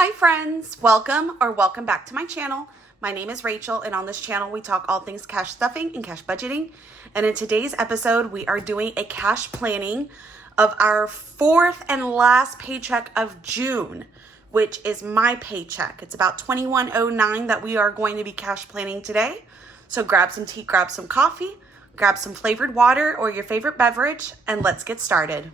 Hi friends, welcome back to my channel. My name is Rachel, and on this channel we talk all things cash stuffing and cash budgeting. And in today's episode we are doing a cash planning of our fourth and last paycheck of June, which is my paycheck. It's about $21.09 that we are going to be cash planning today. So grab some tea, grab some coffee, grab some flavored water or your favorite beverage, and let's get started.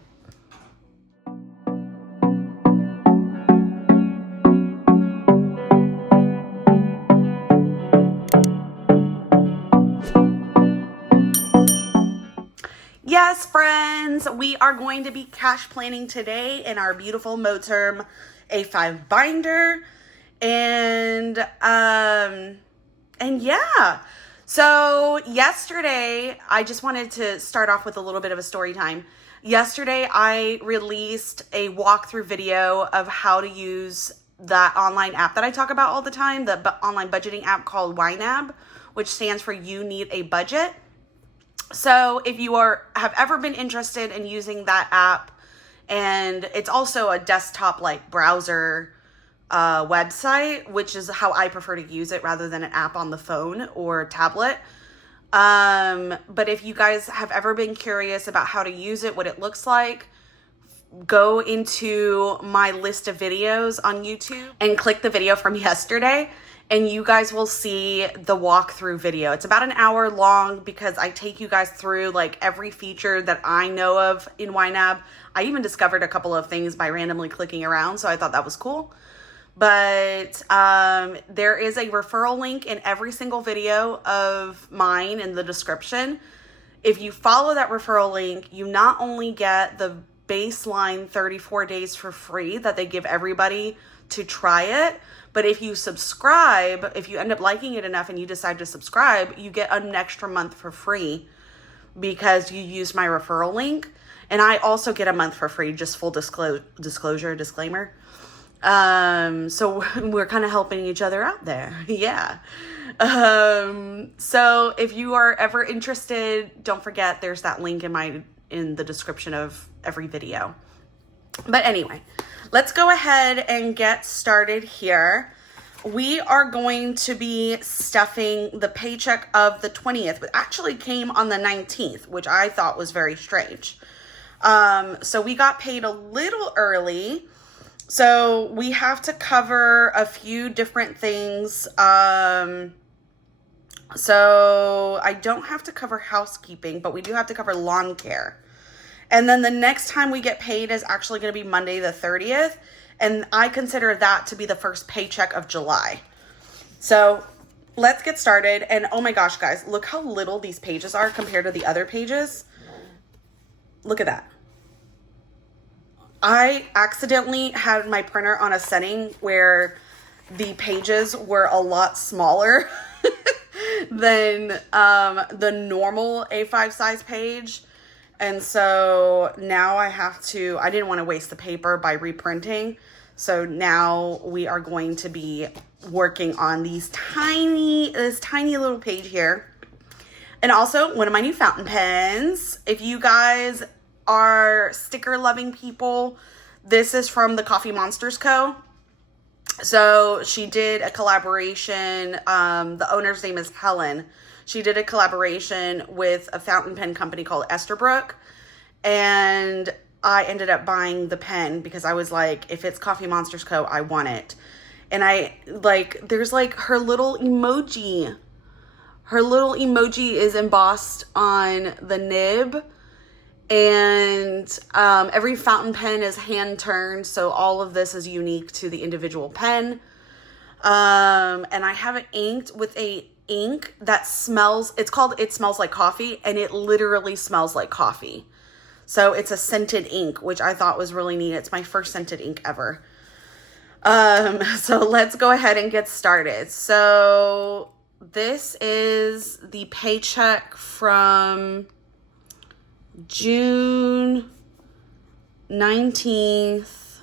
Yes, friends, we are going to be cash planning today in our beautiful Moterm A5 binder. And yeah. So yesterday, I just wanted to start off with a little bit of a story time. Yesterday, I released a walkthrough video of how to use that online app that I talk about all the time, the online budgeting app called YNAB, which stands for You Need a Budget. So if you have ever been interested in using that app, and it's also a desktop like browser website, which is how I prefer to use it rather than an app on the phone or tablet. But if you guys have ever been curious about how to use it, what it looks like, go into my list of videos on YouTube and click the video from yesterday. And you guys will see the walkthrough video. It's about an hour long because I take you guys through like every feature that I know of in YNAB. I even discovered a couple of things by randomly clicking around, so I thought that was cool. But there is a referral link in every single video of mine in the description. If you follow that referral link, you not only get the baseline 34 days for free that they give everybody to try it, but if you subscribe, if you end up liking it enough and you decide to subscribe, you get an extra month for free because you used my referral link. And I also get a month for free, just full disclaimer. So we're kind of helping each other out there. Yeah. So if you are ever interested, don't forget there's that link in the description of every video. But anyway, let's go ahead and get started here. We are going to be stuffing the paycheck of the 20th, which actually came on the 19th, which I thought was very strange. So we got paid a little early. So we have to cover a few different things. So I don't have to cover housekeeping, but we do have to cover lawn care. And then the next time we get paid is actually going to be Monday the 30th. And I consider that to be the first paycheck of July. So let's get started. And oh my gosh, guys, look how little these pages are compared to the other pages. Look at that. I accidentally had my printer on a setting where the pages were a lot smaller than the normal A5 size page. And so now I didn't want to waste the paper by reprinting. So now we are going to be working on this tiny little page here. And also one of my new fountain pens. If you guys are sticker loving people, this is from the Coffee Monsters Co. So she did a collaboration. The owner's name is Helen. She did a collaboration with a fountain pen company called Esterbrook, and I ended up buying the pen because I was like, if it's Coffee Monsters Co., I want it. And there's like her little emoji. Her little emoji is embossed on the nib, and every fountain pen is hand turned, so all of this is unique to the individual pen. And I have it inked with a ink that smells, it smells like coffee, and it literally smells like coffee. So it's a scented ink, which I thought was really neat. It's my first scented ink ever. So let's go ahead and get started. So this is the paycheck from June 19th,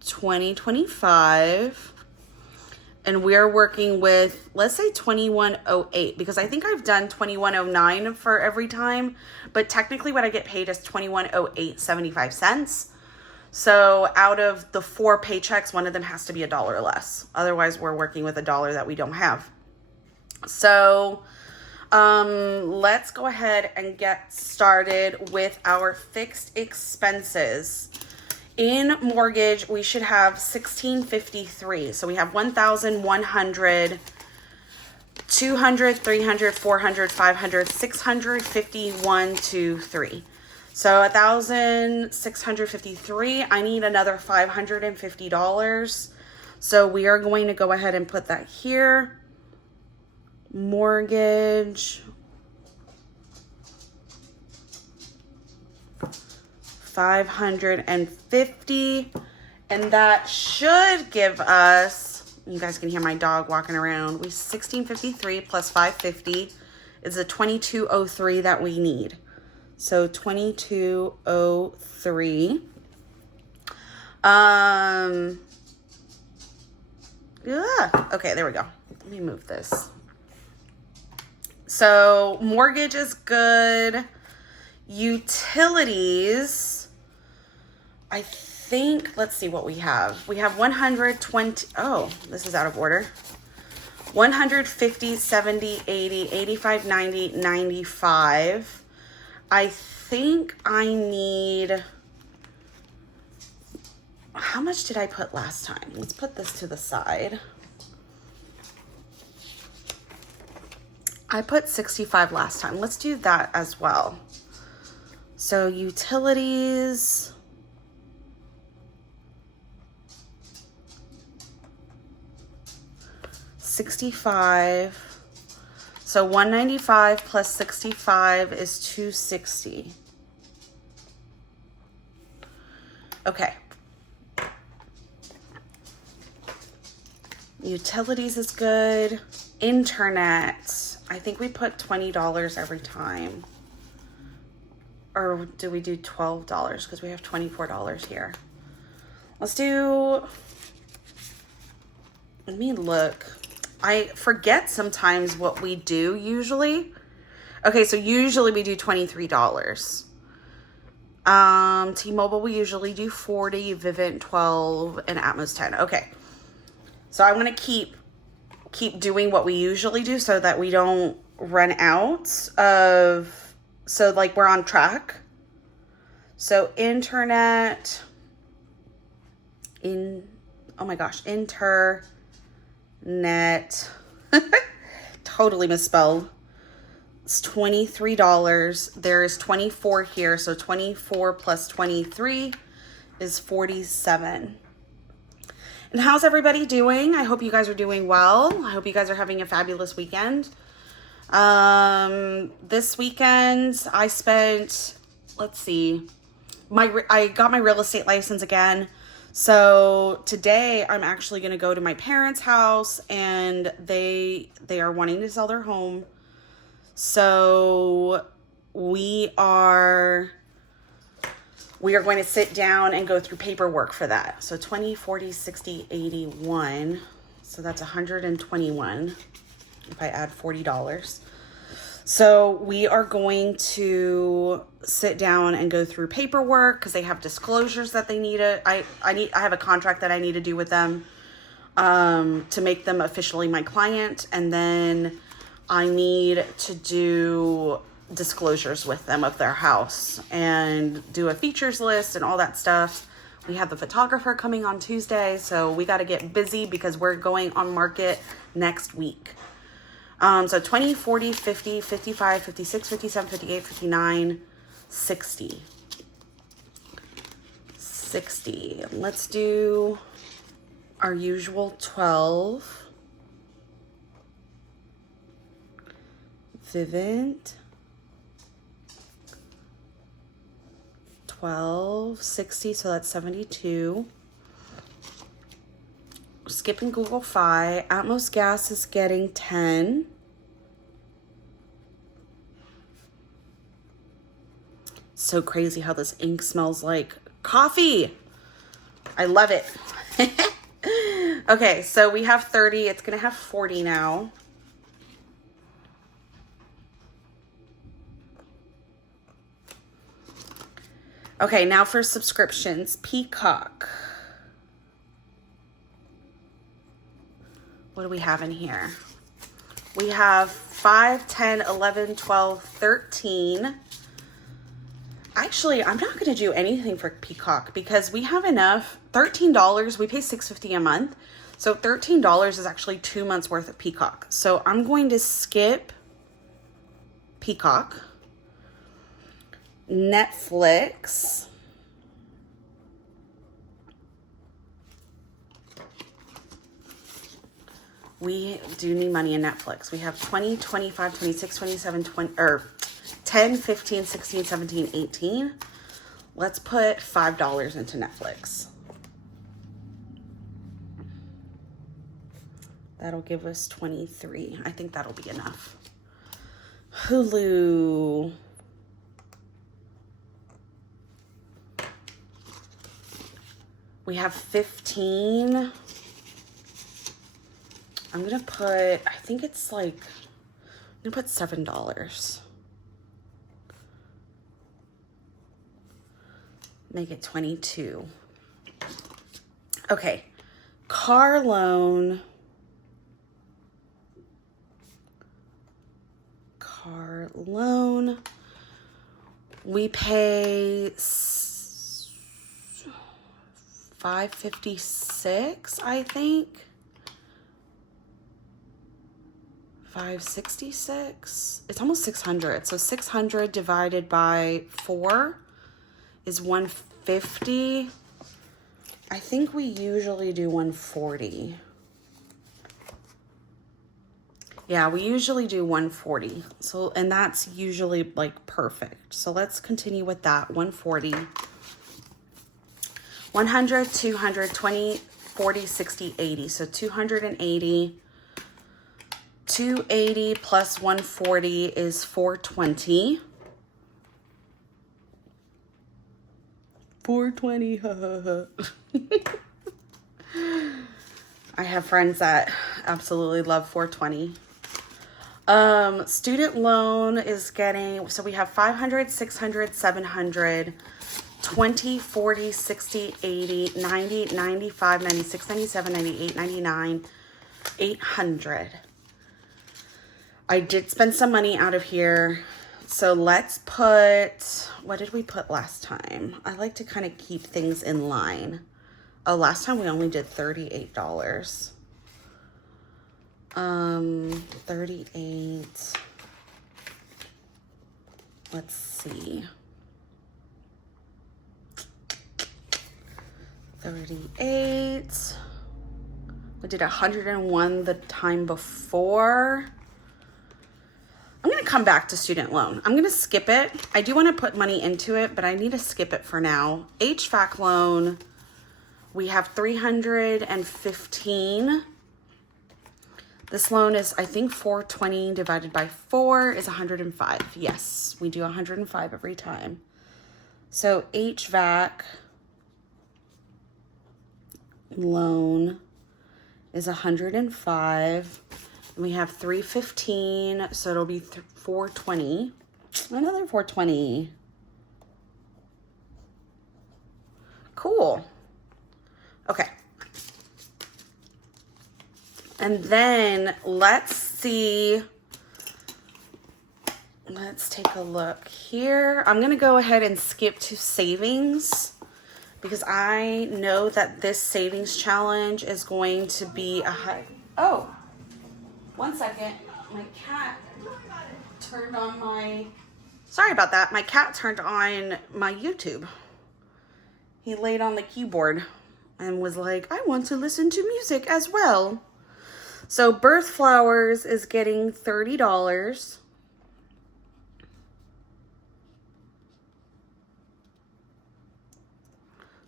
2025. And we're working with, let's say 2108, because I think I've done 2109 for every time, but technically what I get paid is 2108.75 cents. So out of the 4 paychecks, one of them has to be $1 less. Otherwise, we're working with $1 that we don't have. So let's go ahead and get started with our fixed expenses. In mortgage, we should have $1,653. So we have 1,100, 200, 300, 400, 500, 651, 2, 3. So 1,653. I need another $550. So we are going to go ahead and put that here. Mortgage, 550, and that should give us, you guys can hear my dog walking around, we 1653 plus 550 is a 2203 that we need. So 2203. Okay, there we go. Let me move this. So mortgage is good. Utilities, I think, let's see what we have. We have 120, oh, this is out of order. 150, 70, 80, 85, 90, 95. I think I need, how much did I put last time? Let's put this to the side. I put 65 last time. Let's do that as well. So utilities, $65. So 195 plus 65 is 260. Okay. Utilities is good. Internet, I think we put $20 every time. Or do we do $12? Because we have $24 here. Let's do, let me look. I forget sometimes what we do usually. Okay, so usually we do $23. T-Mobile, we usually do 40, Vivint 12, and Atmos 10. Okay. So I want to keep doing what we usually do so that we don't run out of, so like we're on track. So internet, oh my gosh, internet, totally misspelled. It's $23. There's 24 here, so 24 plus 23 is 47. And how's everybody doing? I hope you guys are doing well. I hope you guys are having a fabulous weekend. This weekend I spent, let's see, I got my real estate license again. So today I'm actually going to go to my parents' house, and they are wanting to sell their home. So we are going to sit down and go through paperwork for that. So 20, 40, 60, 81. So that's 121 if I add $40. So we are going to sit down and go through paperwork because they have disclosures that they need. I have a contract that I need to do with them to make them officially my client. And then I need to do disclosures with them of their house and do a features list and all that stuff. We have the photographer coming on Tuesday, so we got to get busy because we're going on market next week. So 20, 40, 50, 55, 56, 57, 58, 59, 60. 60. Let's do our usual 12. Vivint. 12, 60, so that's 72. Skipping Google Fi. Atmos Gas is getting 10. So crazy how this ink smells like coffee. I love it. Okay, so we have 30. It's going to have 40 now. Okay, now for subscriptions. Peacock. What do we have in here? We have 5, 10, 11, 12, 13. Actually, I'm not going to do anything for Peacock because we have enough. $13, we pay $6.50 a month. So $13 is actually 2 months worth of Peacock. So I'm going to skip Peacock. Netflix. We do need money in Netflix. We have 20, 25, 26, 27, 20, or 10, 15, 16, 17, 18. Let's put $5 into Netflix. That'll give us 23. I think that'll be enough. Hulu. We have 15. I'm gonna put, I think it's like, I'm gonna put $7. Make it 22. Okay, car loan. Car loan. We pay $556, I think. 566. It's almost 600. So 600 divided by 4 is 150. I think we usually do 140. Yeah, we usually do 140. So, and that's usually like perfect. So let's continue with that. 140. 100, 200, 20, 40, 60, 80. So 280. 280 plus 140 is 420. 420. I have friends that absolutely love 420. Student loan is getting, so we have 500, 600, 700, 20, 40, 60, 80, 90, 95, 96, 97, 98, 99, 800. I did spend some money out of here. So let's put, what did we put last time? I like to kind of keep things in line. Oh, last time we only did $38. 38. Let's see. 38. We did 101 the time before. I'm going to come back to student loan. I'm going to skip it. I do want to put money into it, but I need to skip it for now. HVAC loan, we have 315. This loan is, I think, 420 divided by 4 is 105. Yes, we do 105 every time. So HVAC loan is 105. And we have 315, so it'll be 420. Another 420. Cool. Okay. And then let's see. Let's take a look here. I'm going to go ahead and skip to savings because I know that this savings challenge is going to be a high. Oh, 1 second. My cat turned on my, sorry about that. My cat turned on my YouTube. He laid on the keyboard and was like, I want to listen to music as well. So Birth Flowers is getting $30.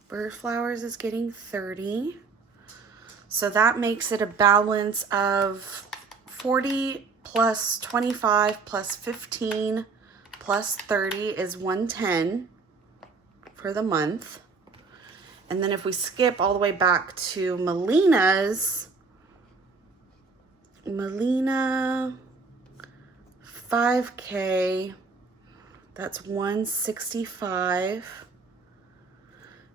Birth Flowers is getting 30. So that makes it a balance of 40 plus 25 plus 15 plus 30 is 110 for the month. And then if we skip all the way back to Melina's, Melina 5K, that's 165.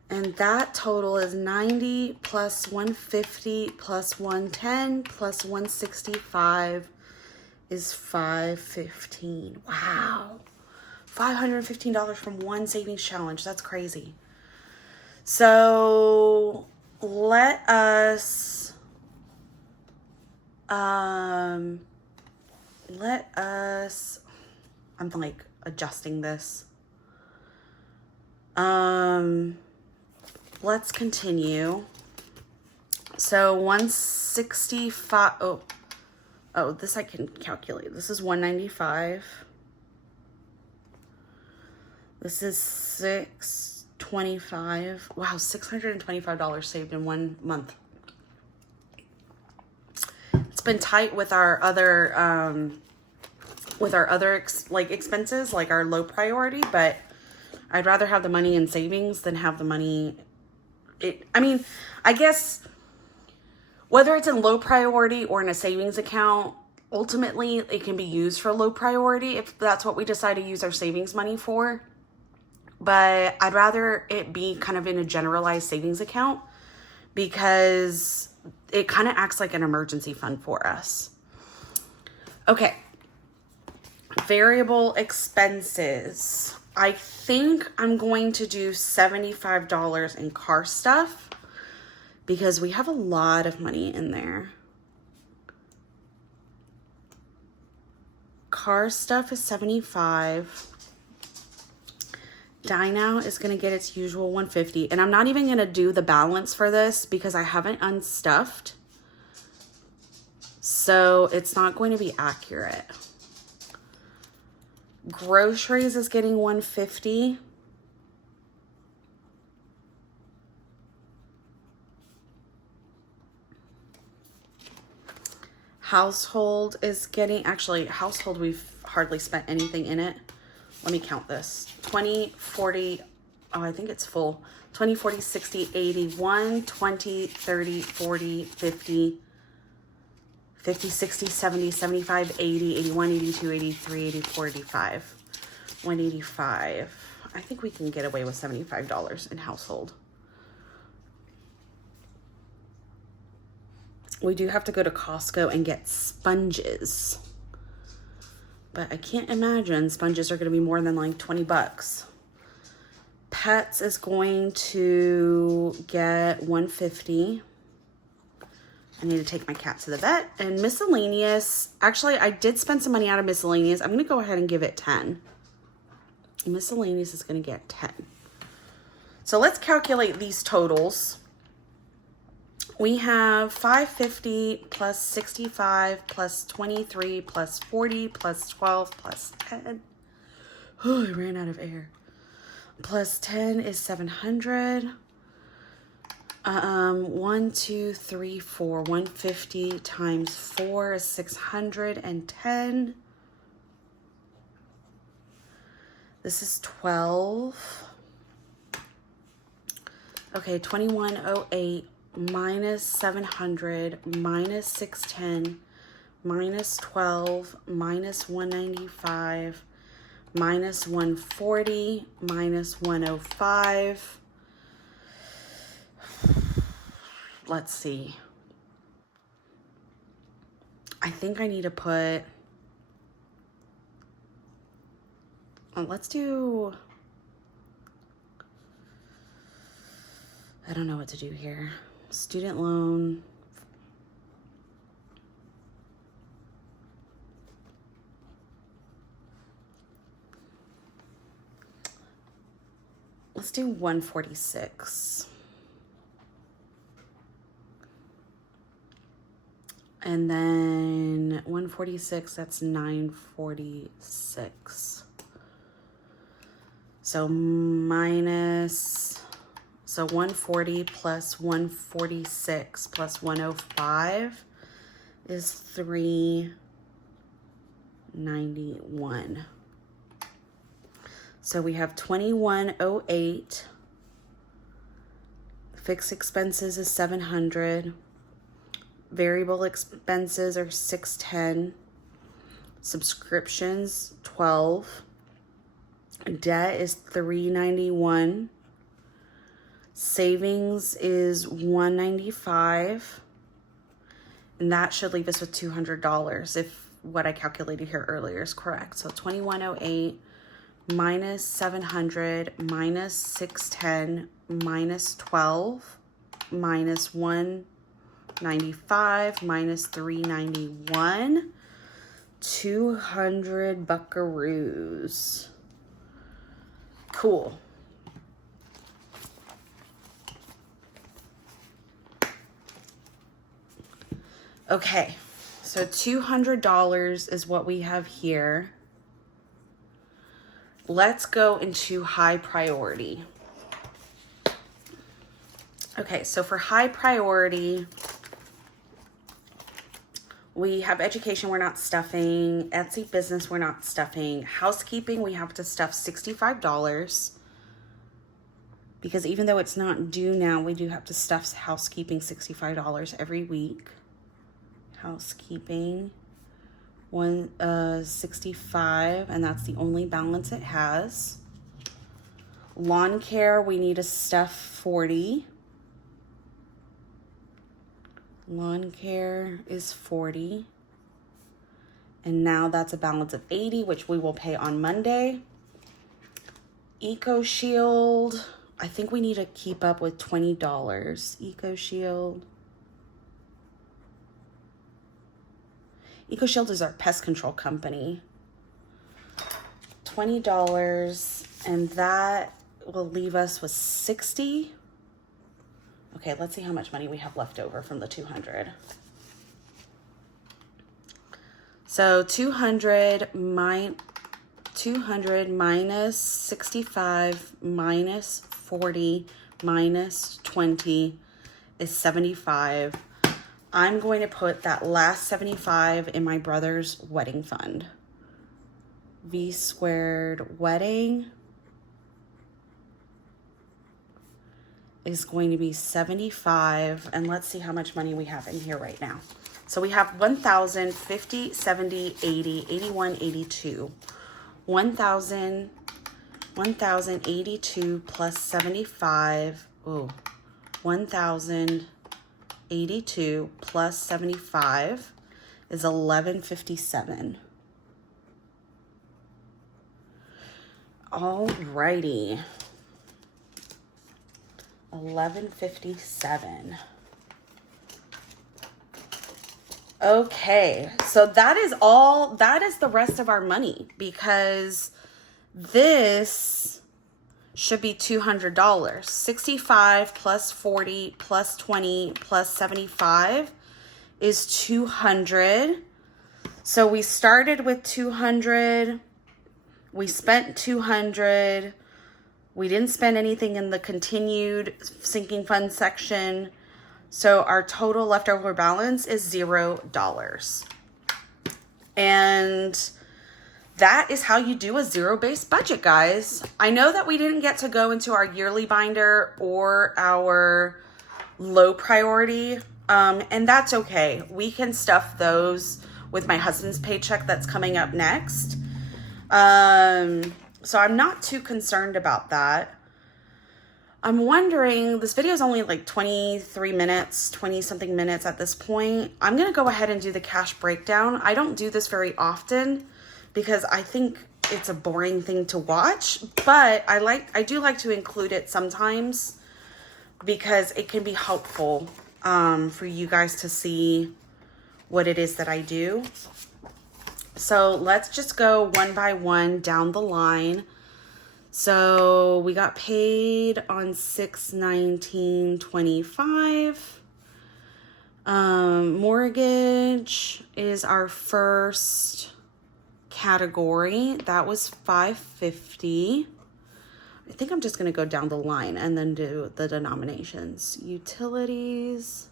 And that total is 90 plus 150 plus 110 plus 165 is 515. Wow. $515 from one savings challenge. That's crazy. So let us I'm like adjusting this. Let's continue. So 165. Oh, this I can calculate. This is 195. This is 625. Wow, $625 saved in 1 month. It's been tight with our other expenses, like our low priority, but I'd rather have the money in savings than have the money. I guess whether it's in low priority or in a savings account, ultimately it can be used for low priority if that's what we decide to use our savings money for. But I'd rather it be kind of in a generalized savings account because it kind of acts like an emergency fund for us. Okay. Variable expenses. I think I'm going to do $75 in car stuff because we have a lot of money in there. Car stuff is $75. Dine Out is going to get its usual $150. And I'm not even going to do the balance for this because I haven't unstuffed. So it's not going to be accurate. Groceries is getting $150. Household is getting, actually, household, we've hardly spent anything in it. Let me count this. 20, 40, oh, I think it's full. 20, 40, 60, 80, 1, 20, 30, 40, 50, 50, 60, 70, 75, 80, 81, 82, 83, 84, 85, 185. I think we can get away with $75 in household. We do have to go to Costco and get sponges. But I can't imagine sponges are going to be more than like 20 bucks. Pets is going to get $150. I need to take my cat to the vet. And miscellaneous, actually, I did spend some money out of miscellaneous. I'm going to go ahead and give it 10. Miscellaneous is going to get 10. So let's calculate these totals. We have 550 plus 65 plus 23 plus 40 plus 12 plus 10. Oh, I ran out of air. Plus 10 is 700. 1, 2, 3, 4. 150 times 4 is 610. This is 12. Okay, 2108 minus 700 minus 610 minus 12 minus 195 minus 140 minus 105. Let's see. I think I need to put, let's do, I don't know what to do here. Student loan. Let's do 146. And then 146, that's 946. So minus, so 140 plus 146 plus 105 is 391. So we have 2108. Fixed expenses is 700. Variable expenses are 610. Subscriptions 12. Debt is 391. Savings is $195, and that should leave us with $200 if what I calculated here earlier is correct. So 2108 minus 700 minus 610 minus 12 minus 195 minus 391, 200 buckaroos. Cool. Okay, so $200 is what we have here. Let's go into high priority. Okay, so for high priority, we have education, we're not stuffing. Etsy business, we're not stuffing. Housekeeping, we have to stuff $65. Because even though it's not due now, we do have to stuff housekeeping $65 every week. Housekeeping, 165, and that's the only balance it has. Lawn care, we need to stuff 40. Lawn care is 40. And now that's a balance of 80, which we will pay on Monday. Eco Shield, I think we need to keep up with $20. Eco Shield. Eco Shield is our pest control company. $20, and that will leave us with 60. Okay, let's see how much money we have left over from the 200. So 200 minus 65 minus 40 minus 20 is 75. I'm going to put that last 75 in my brother's wedding fund. V squared wedding is going to be 75. And let's see how much money we have in here right now. So we have 1,000, 50, 70, 80, 81, 82. 1,082 plus 75. Ooh, 1,082 plus 75 is 1157. Alrighty. 1157. Okay, so that is the rest of our money, because this should be $200. 65 plus 40 plus 20 plus 75 is 200. So we started with 200. We spent 200. We didn't spend anything in the continued sinking fund section. So our total leftover balance is $0. And that is how you do a zero-based budget, guys. I know that we didn't get to go into our yearly binder or our low priority, and that's okay. We can stuff those with my husband's paycheck that's coming up next. So I'm not too concerned about that. I'm wondering, this video is only like 23 minutes, 20 something minutes at this point. I'm going to go ahead and do the cash breakdown. I don't do this very often because I think it's a boring thing to watch, but I do like to include it sometimes because it can be helpful for you guys to see what it is that I do. So let's just go one by one down the line. So we got paid on 6/19/25. Mortgage is our first category. That was $550. I think I'm just going to go down the line and then do the denominations. Utilities.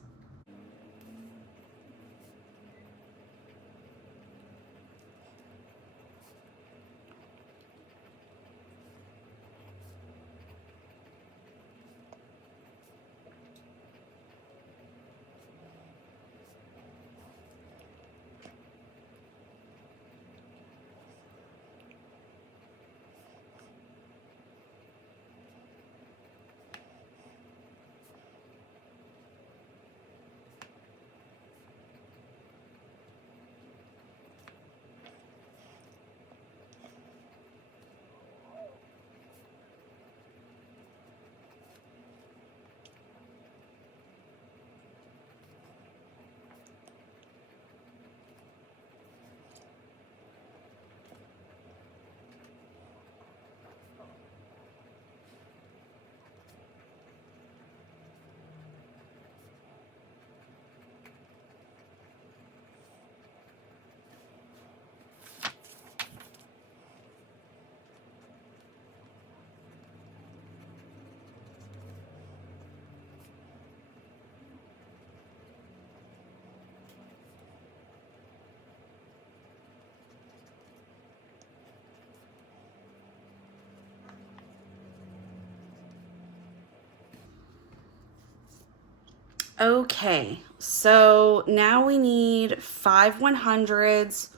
Okay, so now we need 5 100s,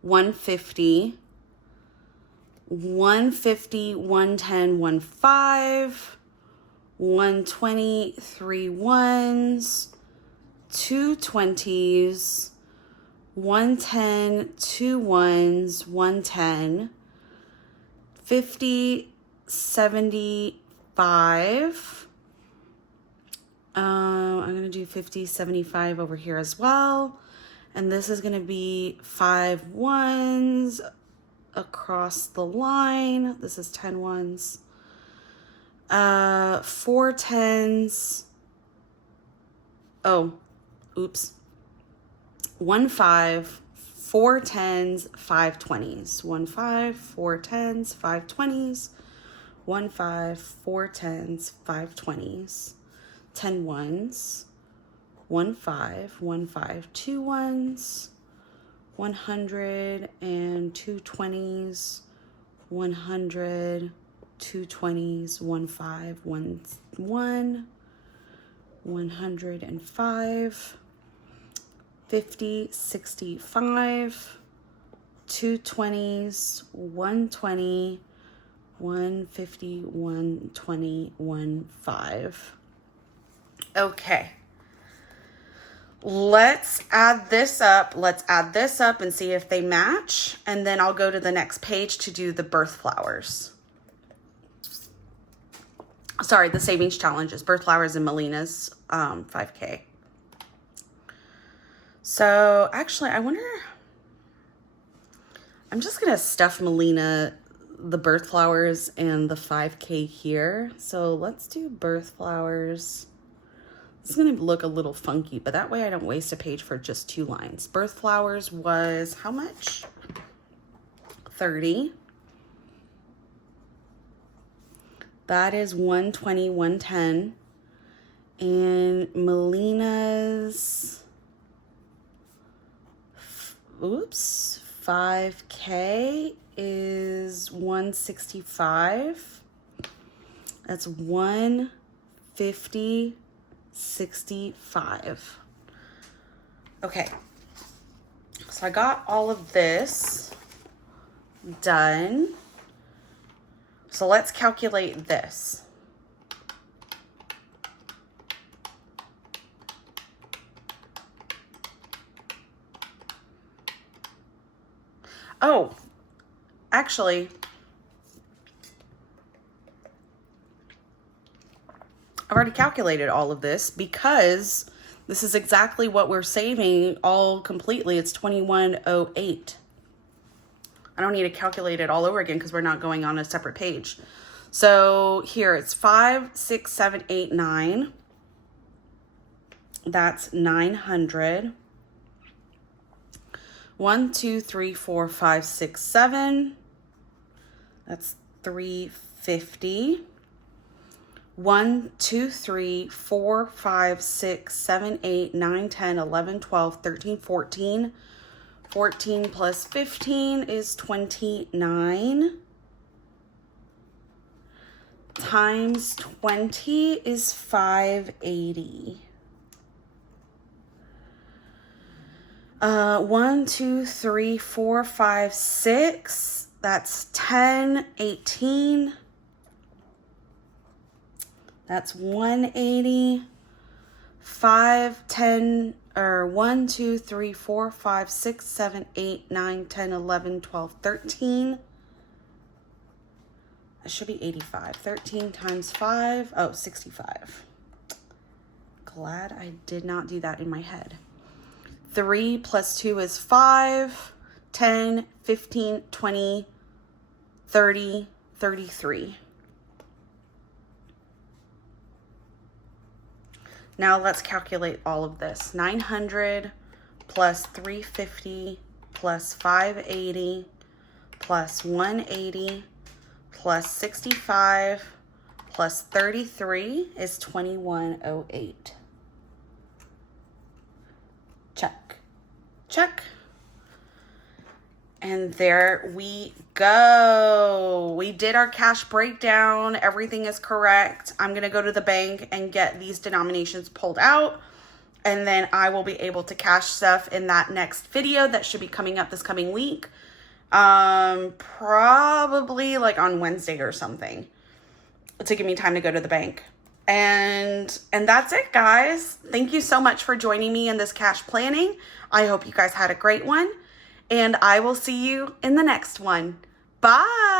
150, 150, 110, 15, 120, 3 ones, 2 20s, 110, 2 ones, 110, 50, 75. I'm going to do 50, 75 over here as well. And this is going to be 5 ones across the line. This is 10 ones. 4 10s. Oh, oops. 1 5, 4 10s, 5 20s. 1 5, 4 10s, 5 20s. 1 5, 4 10s, 5 20s. 10 ones, 1 5, 1 5, 2 ones, 100 and 2 20s, 100, 2 20s, 1 5, 1 1, 105, 50, 65, 2 20s, 120, 150, 120, 1 5. Okay, let's add this up. Let's add this up and see if they match. And then I'll go to the next page to do the birth flowers. Sorry, the savings challenges, birth flowers and Melina's 5K. So actually, I wonder, I'm just going to stuff Melina, the birth flowers and the 5K here. So let's do birth flowers. It's going to look a little funky, but that way I don't waste a page for just 2 lines. Birth flowers was how much? 30. That is 120, 110. And Melina's, oops, 5K is 165. That's 150. 65. Okay, so I got all of this done. So let's calculate this. Oh, actually, I've already calculated all of this because this is exactly what we're saving all completely. It's 2108. I don't need to calculate it all over again because we're not going on a separate page. So here it's 5, 6, 7, 8, 9. That's 900. 1, 2, 3, 4, 5, 6, 7. That's 350. 1, 2, 3, 4, 5, 6, 7, 8, 9, 10, 11, 12, 13, 14. 14 plus 15 is 29. Times 20 is 580. 1, 2, 3, 4, 5, 6. That's 10, 18. That's 180. 5, 10, or 1, 2, 3, 4, 5, 6, 7, 8, 9, 10, 11, 12, 13. That should be 85. 13 times 5, oh, 65. Glad I did not do that in my head. 3 plus 2 is 5, 10, 15, 20, 30, 33. Now let's calculate all of this. 900 plus 350 plus 580 plus 180 plus 65 plus 33 is 2108. Check. Check. And there we go. We did our cash breakdown. Everything is correct. I'm going to go to the bank and get these denominations pulled out. And then I will be able to cash stuff in that next video that should be coming up this coming week. Probably like on Wednesday or something, to give me time to go to the bank. And that's it, guys. Thank you so much for joining me in this cash planning. I hope you guys had a great one. And I will see you in the next one. Bye.